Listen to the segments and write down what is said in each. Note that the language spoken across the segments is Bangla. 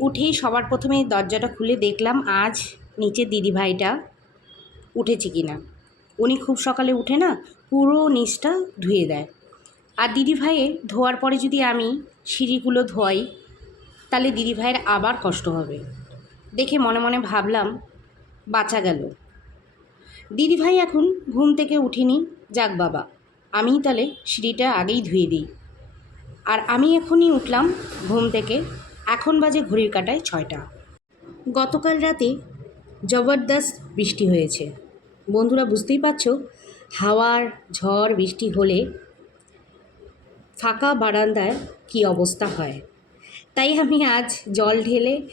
উঠেই সবার প্রথমে দরজাটা খুলে দেখলাম আজ নিচে দিদিভাইটা উঠেছে কি না। উনি খুব সকালে উঠে না পুরো নিচটা ধুয়ে দেয়। আর দিদিভাইয়ের ধোয়ার পরে যদি আমি সিঁড়িগুলো ধোয়াই, তাহলে দিদিভাইয়ের আবার কষ্ট হবে। দেখে মনে মনে ভাবলাম, বাঁচা গেল। দিদিভাই এখন ঘুম থেকে উঠিনি, যাক বাবা, আমিই তাহলে সিঁড়িটা আগেই ধুয়ে দিই। আর আমি এখনই উঠলাম ঘুম থেকে। এখন বাজে ঘড়ির কাটায় ছয়টা। গতকাল রাতে জবরদস্ত বৃষ্টি হয়েছে। বন্ধুরা, বুঝতেই পারছ, হাওয়ার ঝড়, বৃষ্টি হলে ফাঁকা বারান্দায় কী অবস্থা হয়? তাই আমি আজ জল ঢেলে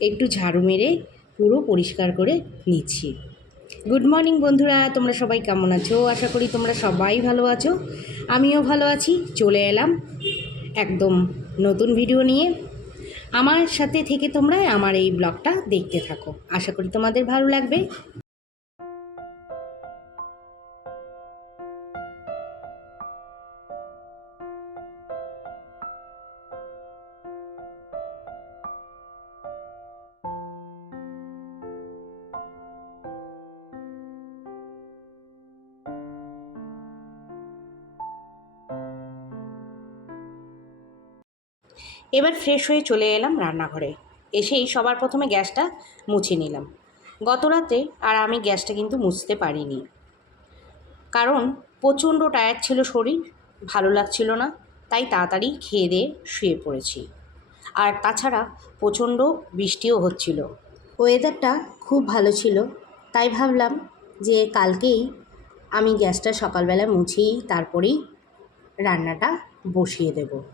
একটু ঝাড়ু মেরে পুরো পরিষ্কার করে নিচ্ছি। গুড মর্নিং বন্ধুরা, তোমরা সবাই কেমন আছো? আশা করি তোমরা সবাই ভালো আছো। আমিও ভালো আছি। চলে এলাম একদম নতুন ভিডিও নিয়ে। আমার সাথে থেকে তোমরা আমার এই ব্লগটা দেখতে থাকো। আশা করি তোমাদের ভালো লাগবে। এবার ফ্রেশ হয়ে চলে এলাম রান্নাঘরে। এসেই সবার প্রথমে গ্যাসটা মুছে নিলাম। গত রাতে আর আমি গ্যাসটা কিন্তু মুছতে পারিনি। কারণ প্রচণ্ড টায়ার ছিল শরীর, ভালো লাগছিল না, তাই তাড়াতাড়ি খেয়ে দিয়ে শুয়ে পড়েছি। আর তাছাড়া প্রচণ্ড বৃষ্টিও হচ্ছিল। ওয়েদারটা খুব ভালো ছিল, তাই ভাবলাম যে কালকেই আমি গ্যাসটা সকালবেলা মুছেই তারপরেই রান্নাটা বসিয়ে দেবো।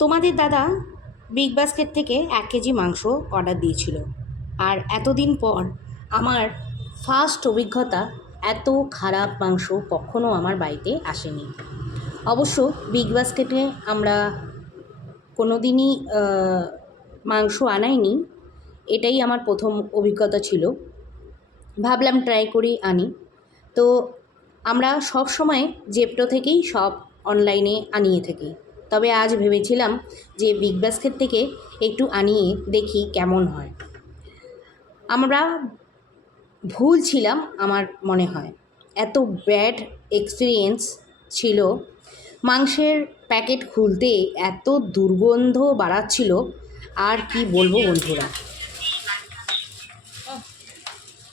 তোমাদের দাদা বিগ বাস্কেট থেকে এক কেজি মাংস অর্ডার দিয়েছিল। আর এতদিন পর আমার ফার্স্ট অভিজ্ঞতা এত খারাপ মাংস কখনো আমার বাড়িতে আসেনি। অবশ্য বিগ বাস্কেটে আমরা কোনো দিনই মাংস আনাইনি, এটাই আমার প্রথম অভিজ্ঞতা ছিল। ভাবলাম ট্রাই করি, আনি। তো আমরা সব সময় জেপটো থেকেই সব অনলাইনে আনিয়ে থাকি। তবে আজ ভেবেছিলাম যে বিগ বাস্কেট থেকে একটু আনিয়ে দেখি কেমন হয়। আমরা ভুল ছিলাম আমার মনে হয়। এত ব্যাড এক্সপিরিয়েন্স ছিল। মাংসের প্যাকেট খুলতে এত দুর্গন্ধ বাড়াচ্ছিল। আর কি বলব বন্ধুরা?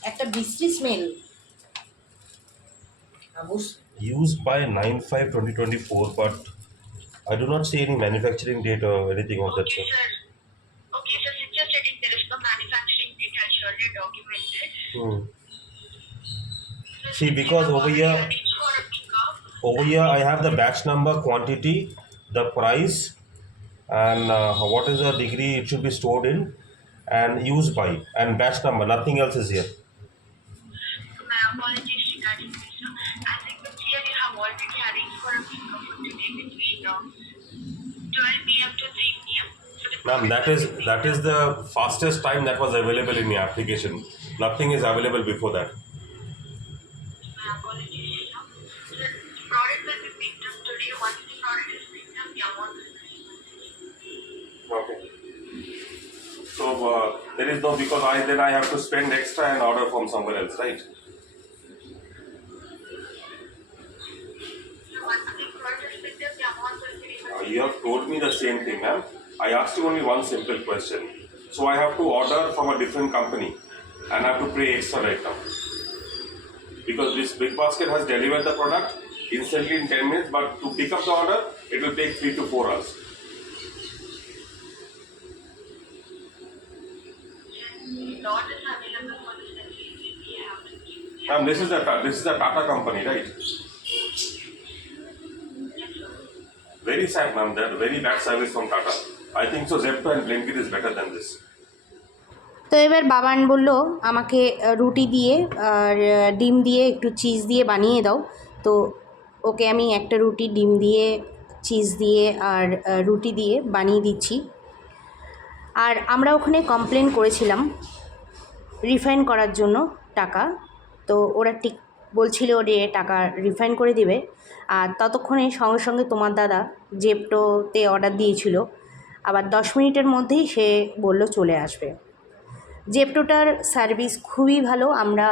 একটা বিশ্রী smell used by 9 5 2024 but i do not see any manufacturing date or anything of that sort sir. Okay, so since you're stating there is no manufacturing date as surely documented. Hmm. See, because over here, It's for a pickup. over here I have the batch number, quantity, the price, and uh, what is the degree it should be stored in, and used by, and batch number. Nothing else is here. Ma'am, that is that is the fastest time that was available in the application. Nothing is available before that. Okay. So uh, there is no because I then I have to spend extra and order from somewhere else, right? So once the product is picked up, the amount will be Uh, refunded. you have told me the same thing, ma'am. I asked you only one simple question. So I have to order from a different company and I have to pay extra right now. Because this big basket has delivered the product instantly in 10 minutes, but to pick up the order, it will take 3 to 4 hours. Lot is available for the delivery. We have to keep. Ma'am, this is the this is the Tata company, right? Very sad, ma'am. That very bad service from Tata. I think so. Zepto and Blinkit is better than this. তো এবার বাবান বলল, আমাকে রুটি দিয়ে আর ডিম দিয়ে একটু চিজ দিয়ে বানিয়ে দাও। তো ওকে আমি একটা রুটি, ডিম দিয়ে চিজ দিয়ে আর রুটি দিয়ে বানিয়ে দিচ্ছি। আর আমরা ওখানে কমপ্লেন করেছিলাম রিফাইন করার জন্য টাকা। তো ওরা ঠিক বলছিল যে টাকা রিফাইন করে দিবে। আর ততক্ষণে সঙ্গে সঙ্গে তোমার দাদা জেপটোতে অর্ডার দিয়েছিল। আবার দশ মিনিটের মধ্যেই সে বলল চলে আসবে। জেপটোটার সার্ভিস খুবই ভালো, আমরা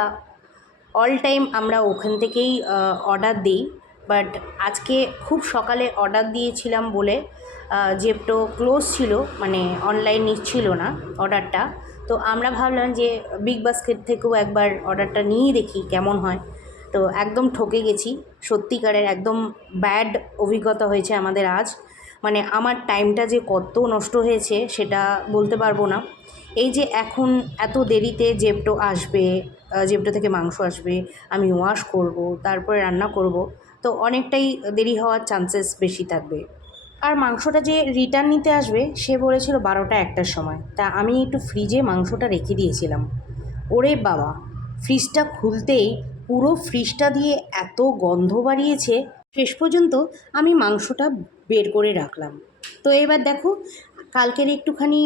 অল টাইম আমরা ওখান থেকেই অর্ডার দিই। বাট আজকে খুব সকালে অর্ডার দিয়েছিলাম বলে জেপটো ক্লোজ ছিল মানে অনলাইন নিচ্ছিল না অর্ডারটা তো আমরা ভাবলাম যে বিগ বাস্কেট থেকেও একবার অর্ডারটা নিয়ে দেখি কেমন হয়। তো একদম ঠকে গেছি। সত্যিকারের একদম ব্যাড অভিজ্ঞতা হয়েছে আমাদের আজ। মানে আমার টাইমটা যে কত নষ্ট হয়েছে সেটা বলতে পারব না। এই যে এখন এত দেরিতে জেপটো আসবে জেপটো থেকে মাংস আসবে, আমি ওয়াশ করব, তারপরে রান্না করব, তো অনেকটাই দেরি হওয়ার চান্সেস বেশি থাকবে। আর মাংসটা যে রিটার্ন নিতে আসবে, সে বলেছিল বারোটা একটার সময়। তা আমি একটু ফ্রিজে মাংসটা রেখে দিয়েছিলাম। ওরে বাবা ফ্রিজটা খুলতেই পুরো ফ্রিজটা দিয়ে এত গন্ধ বাড়িয়েছে শেষ পর্যন্ত আমি মাংসটা বের করে রাখলাম। তো এবার দেখো, কালকের একটুখানি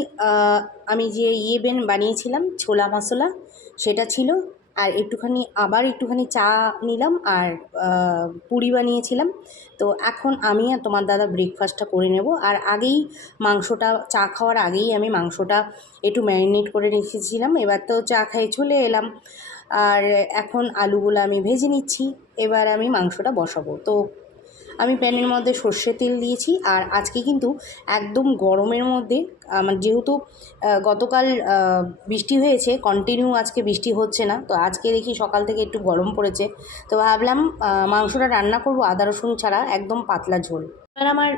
আমি যে ইয়ে বেন বানিয়েছিলাম, ছোলা মশলা, সেটা ছিল। আর একটুখানি, আবার একটুখানি চা নিলাম আর পুরি বানিয়েছিলাম। তো এখন আমি আর তোমার দাদা ব্রেকফাস্টটা করে নেব। আর আগেই মাংসটা, চা খাওয়ার আগেই আমি মাংসটা একটু ম্যারিনেট করে রেখেছিলাম। এবার তো চা খেয়ে চলে এলাম। আর এখন আলুগুলো আমি ভেজে নিচ্ছি। এবার আমি মাংসটা বসাবো। তো আমি প্যানের মধ্যে সর্ষে তেল দিয়েছি আর আজকে কিন্তু একদম গরমের মধ্যে আমার যেহেতু গতকাল বৃষ্টি হয়েছে কন্টিনিউ আজকে বৃষ্টি হচ্ছে না, তো আজকে দেখি সকাল থেকে একটু গরম পড়েছে, তো ভাবলাম মাংসটা রান্না করব আদা রসুন ছাড়া, একদম পাতলা ঝোল। আর আমার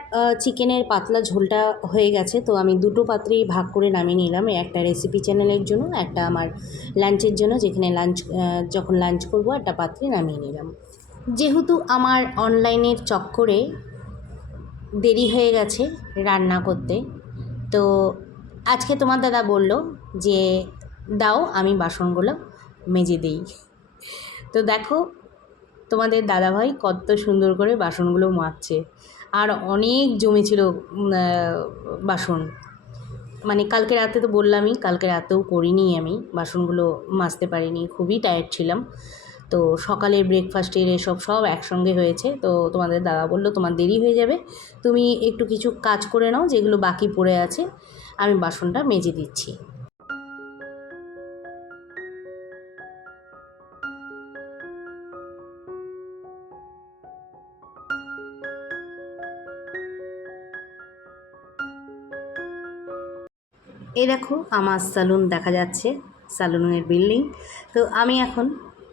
চিকেনের পাতলা ঝোলটা হয়ে গেছে, তো আমি দুটো পাত্রেই ভাগ করে নামিয়ে নিলাম, একটা রেসিপি চ্যানেলের জন্য, একটা আমার লাঞ্চের জন্য, যেখানে লাঞ্চ যখন লাঞ্চ করব একটা পাত্রে নামিয়ে নিলাম। যেহেতু আমার অনলাইনের চক্করে দেরি হয়ে গেছে রান্না করতে, তো আজকে তোমার দাদা বলল যে, দাও, আমি বাসনগুলো মেজে দেই। তো দেখো, তোমাদের দাদাভাই কত সুন্দর করে বাসনগুলো মাজছে। আর অনেক জমেছিল বাসন। মানে কালকে রাতে তো বললামই, কালকে রাতেও করিনি আমি, বাসনগুলো মাজতে পারিনি, খুবই টায়ার্ড ছিলাম। তো সকালে ব্রেকফাস্টের এসব সব একসঙ্গে হয়েছে। তো তোমাদের দাদা বলল, তোমার দেরি হয়ে যাবে। তুমি একটু কিছু কাজ করে নাও, যেগুলো বাকি পড়ে আছে। আমি বাসনটা মেজে দিচ্ছি। এই দেখো, আমার সালুন দেখা যাচ্ছে সালুনের বিল্ডিং তো আমি এখন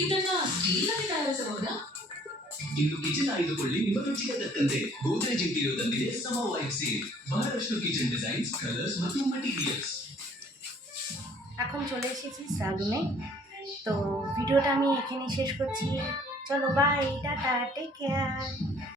ಇದನ್ನ ಡೀಲ್ ಆಗಿ ತಯಾರಿಸಬಹುದಾ ಇನ್ನು ಕಿಚನ್ ಆಯ್ದುಕೊಳ್ಳಿ ನಿಮ್ಮ ರುಚಿಗೆ ತಕ್ಕಂತೆ ಗೋದ್ರೇಜ್ ಇಂಟೀರಿಯರ್ ತಂದಿದೆ ಸಮ ವಹಿಸಿ ಬಹಳಷ್ಟು ಕಿಚನ್ ಡಿಸೈನ್ಸ್ ಕಲರ್ಸ್ ಮತ್ತು ಮಟೀರಿಯಲ್ಸ್ এখন চলে এসেছি সালুনে তো ভিডিওটা আমি এখানে শেষ করছি চলো বাই টাটা টেক কেয়ার